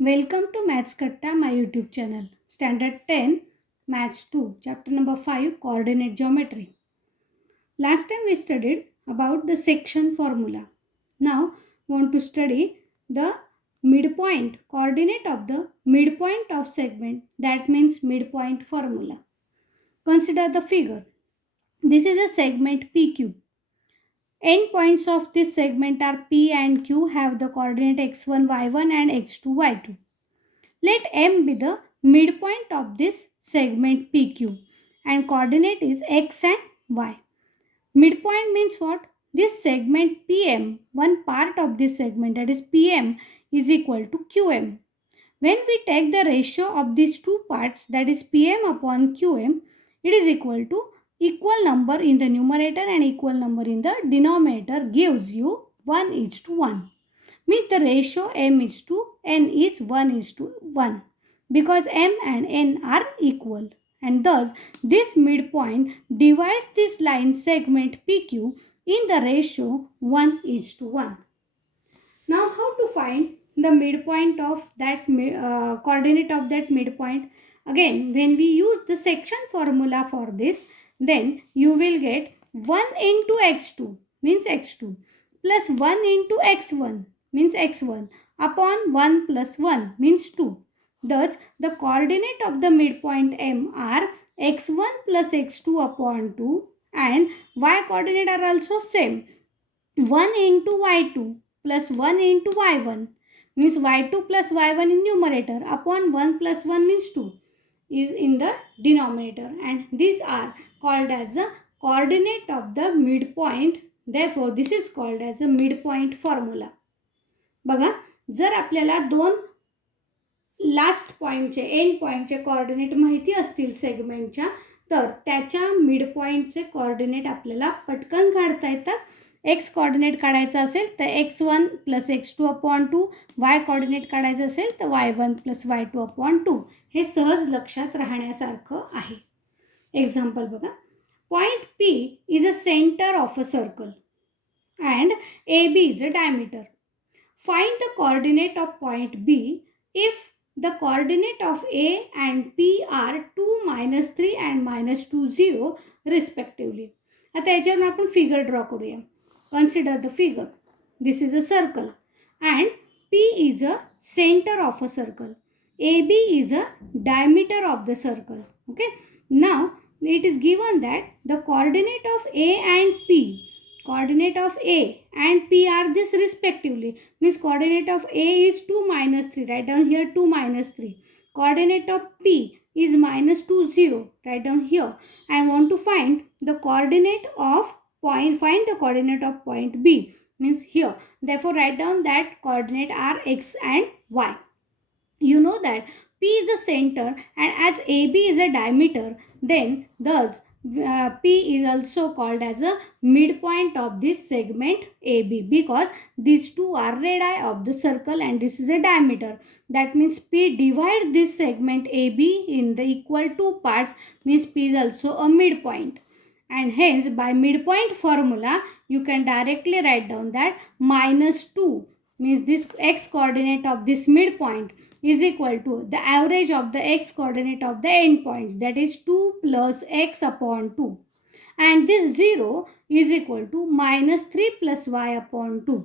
Welcome to Maths Katta, my YouTube channel. Standard 10, Maths 2, Chapter number 5, Coordinate Geometry. Last time we studied about the section formula. Now, want to study the midpoint, coordinate of the midpoint of segment. That means midpoint formula. Consider the figure. This is a segment PQ. Endpoints of this segment are P and Q have the coordinate x1, y1 and x2, y2. Let M be the midpoint of this segment PQ and coordinate is x and y. Midpoint means what? This segment PM, one part of this segment, that is PM, is equal to QM. When we take the ratio of these two parts, that is PM upon QM, it is equal number in the numerator and equal number in the denominator gives you 1:1. Means the ratio M is to N is 1:1 because M and N are equal, and thus this midpoint divides this line segment PQ in the ratio 1:1. Now how to find the midpoint of that coordinate of that midpoint? Again, when we use the section formula for this, then you will get 1 into x2 means x2 plus 1 into x1 means x1 upon 1 plus 1 means 2. Thus, the coordinate of the midpoint M are x1 plus x2 upon 2 and y coordinate are also same, 1 into y2 plus 1 into y1 means y2 plus y1 in numerator upon 1 plus 1 means 2 is in the denominator, and these are called as the coordinate of the midpoint. Therefore, this is called as a midpoint formula. बघा, जर आपल्याला दोन last पॉईंटचे and पॉईंटचे coordinate माहिती असतील सेगमेंटच्या, तर त्याच्या mid पॉईंटचे coordinate आपल्याला पटकन काढता येतात. एक्स कोऑर्डिनेट काढायचा असेल तर x1 प्लस x2 अपॉन 2, वाय कोऑर्डिनेट काढायचं असेल तर y1 प्लस y2 अपॉन 2. हे सहज लक्षात राहण्यासारखं आहे. एक्झाम्पल बघा, point P is a centre of a circle and AB is a diameter. Find the coordinate of point B if the coordinate of A and P are 2, -3 and -2, 0 respectively. आता याच्यावरून आपण figure draw करूया. Consider the figure. This is a circle and P is a center of a circle. AB is a diameter of the circle. Okay. Now it is given that the coordinate of A and P, coordinate of A and P are this respectively, means coordinate of A is 2, -3, write down here 2, -3. Coordinate of P is -2, 0, write down here. I want to find the coordinate of point, find the coordinate of point B, means here. Therefore, write down that coordinate are x and y. You know that P is a center and as AB is a diameter, then thus P is also called as a midpoint of this segment AB because these two are radii of the circle and this is a diameter. That means P divides this segment AB in the equal two parts, means P is also a midpoint. And hence by midpoint formula you can directly write down that -2 means this x coordinate of this midpoint is equal to the average of the x coordinate of the endpoints, that is 2 plus x upon 2, and this 0 is equal to -3 plus y upon 2.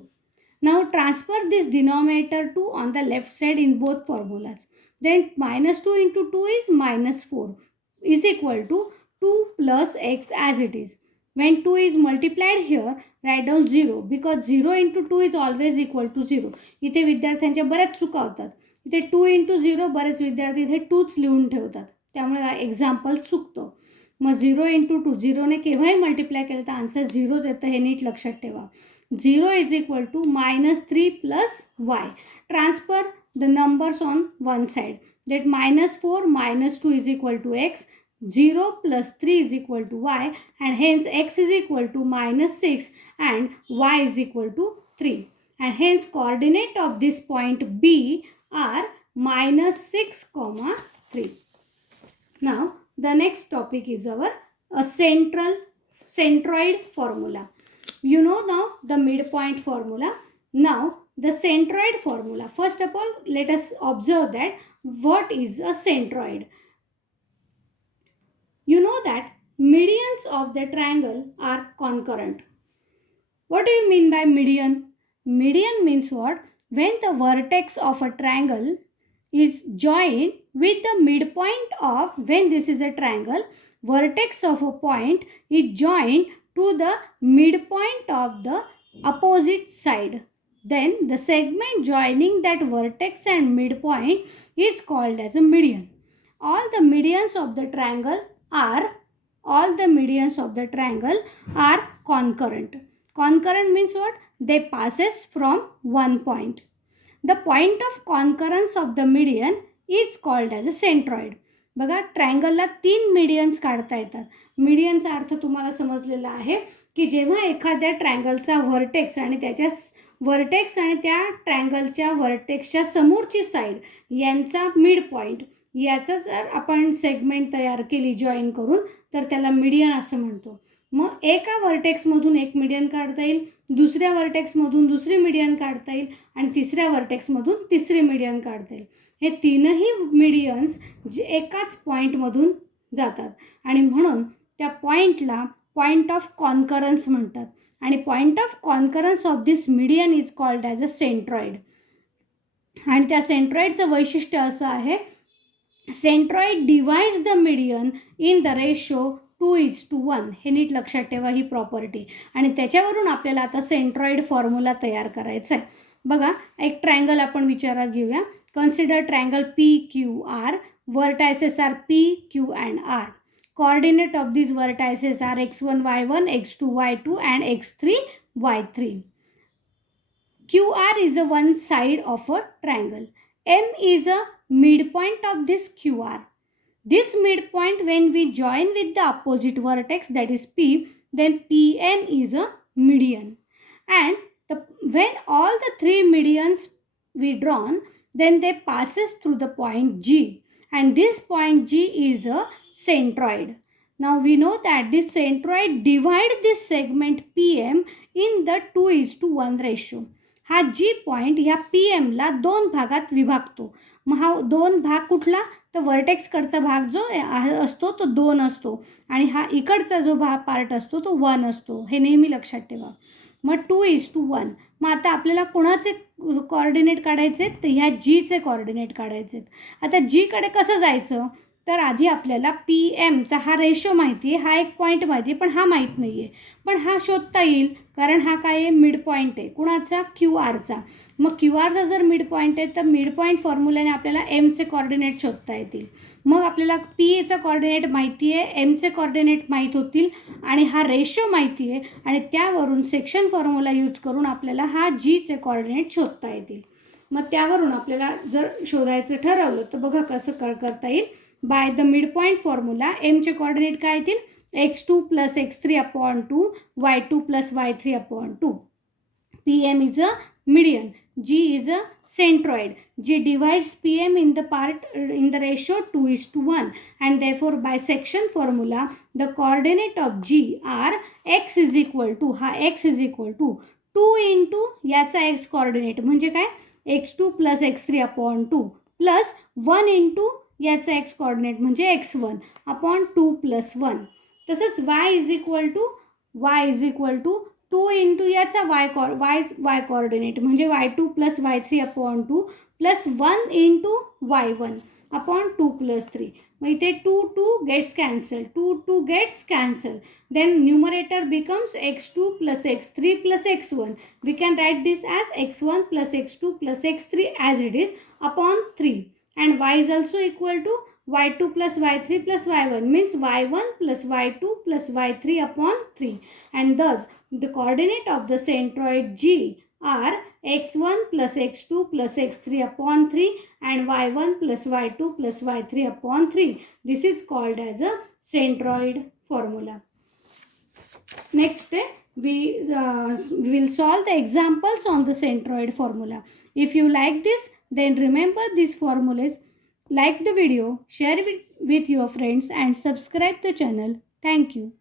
Now transfer this denominator 2 on the left side in both formulas. Then -2 into 2 is -4 is equal to 2 plus x as it is. When 2 is multiplied here, write down 0 because 0 into 2 is always equal to 0. इथे विद्यार्थ्यांच्या बऱ्याच चुका होतात. इथे 2 into 0 बरेच विद्यार्थी इथे 2च लिहून ठेवतात, त्यामुळे हा एक्झाम्पल चुकतो. मग 0 into 2, 0ने केव्हाही मल्टिप्लाय केलं तर आन्सर 0च येतं, हे नीट लक्षात ठेवा. 0 is equal to -3 plus y. Transfer the numbers on one side. That -4 -2 is equal to x. 0 plus 3 is equal to y, and hence x is equal to -6 and y is equal to 3. And hence coordinate of this point B are -6, 3. Now the next topic is our centroid formula. You know now the midpoint formula. Now the centroid formula. First of all, let us observe that what is a centroid. You know that medians of the triangle are concurrent. What do you mean by median? Median means what? When the vertex of a triangle is joined with the midpoint of, when this is a triangle, vertex of a point is joined to the midpoint of the opposite side. Then the segment joining that vertex and midpoint is called as a median. All the medians of the triangle are concurrent. Concurrent means what? They passes from one point. The point of concurrence of the median is called as a centroid. बघा, ट्रायंगलला 3 मीडियन्स काढता येतात. मीडियनचा अर्थ तुम्हाला समजलेला आहे की जेव्हा एखाद्या ट्रायंगलचा vertex आणि त्या ट्रायंगलच्या व्हर्टेक्सच्या समोरची साईड यांचा मिड पॉईंट याचं जर आपण सेगमेंट तयार केली जॉईन करून, तर त्याला मीडियन असं म्हणतो. मग एका व्हर्टेक्समधून एक मीडियन काढता येईल, दुसऱ्या व्हर्टेक्समधून दुसरी मीडियन काढता येईल आणि तिसऱ्या व्हर्टेक्समधून तिसरी मीडियन काढता येईल. हे तीनही मीडियन्स जे एकाच पॉईंटमधून जातात आणि म्हणून त्या पॉईंटला पॉईंट ऑफ कॉन्करन्स म्हणतात. आणि point of concurrence of this median is called as a centroid. आणि त्या सेंट्रॉइडचं वैशिष्ट्य असं आहे, centroid divides the median in the ratio 2:1. हे नीट लक्षात ठेवा ही प्रॉपर्टी. आणि त्याच्यावरून आपल्याला आता सेंट्रॉइड फॉर्म्युला तयार करायचा आहे. बघा, एक ट्रायंगल आपण विचारात घेऊया. Consider triangle PQR. Vertices are P, Q and R. Coordinate of these vertices are x1, y1, x2, y2 and x3, y3. QR is a one side of a triangle. M is a midpoint of this QR. This midpoint, when we join with the opposite vertex, that is P, then PM is a median. And when all the three medians we drawn, then they passes through the point G, and this point G is a centroid. Now we know that this centroid divide this segment PM in the 2:1 ratio. हा G point ह्या PM ला 2 भागात विभागतो. मग हा 2 भाग कुठला? तर वर्टेक्सकडचा भाग जो असतो तो 2 असतो आणि हा इकडचा जो पार्ट असतो तो 1 असतो. हे नेहमी लक्षात ठेवा. मग 2:1. मग आता आपल्याला कोणाचे कोऑर्डिनेट काढायचे? तर ह्या Gचे कोऑर्डिनेट काढायचे. आता Gकडे कसं जायचं? तर आधी आपल्याला PMचा हा रेशो माहिती आहे, हा एक पॉईंट माहिती आहे, पण हा माहीत नाही आहे. पण हा शोधता येईल, कारण हा काय आहे? मिड पॉईंट आहे. कुणाचा? QRचा. मग QRचा जर मिड पॉईंट आहे तर मिड पॉईंट फॉर्म्युल्याने आपल्याला Mचे कोऑर्डिनेट शोधता येतील. मग आपल्याला Pचा कोऑर्डिनेट माहिती आहे, Mचे कोऑर्डिनेट माहीत होतील आणि हा रेशो माहिती आहे आणि त्यावरून सेक्शन फॉर्म्युला यूज करून आपल्याला हा Gचे कोऑर्डिनेट शोधता येतील. मग त्यावरून आपल्याला जर शोधायचं ठरवलं तर बघा कसं करता येईल. बाय द मिडपॉईंट फॉर्म्युला एमचे कोऑर्डिनेट काय येतील? x2 + x3/2, y2 + y3/2. PM is a median. G is a centroid. G divides PM in the ratio 2:1, and therefore by section formula the coordinate of G are x is equal to, हा x is equal to 2 into याचा x coordinate म्हणजे काय? x2 + x3/2 plus 1 into याचा x coordinate म्हणजे x1/2 + 1. तसंच y is equal to 2 into याचा y coordinate म्हणजे y2 + y3/2 plus 1 into y1/2 + 3. मग इथे 2 gets cancelled. Then numerator becomes x2 + x3 + x1. We can write this as x1 + x2 + x3 as it is upon 3. And y is also equal to y2 + y3 + y1, means y1 + y2 + y3/3. And thus the coordinate of the centroid G are x1 + x2 + x3/3 and y1 + y2 + y3/3. This is called as a centroid formula. Next, we will solve the examples on the centroid formula. If you like this, then remember these formulas. Like the video, share it with your friends and subscribe the channel. Thank you.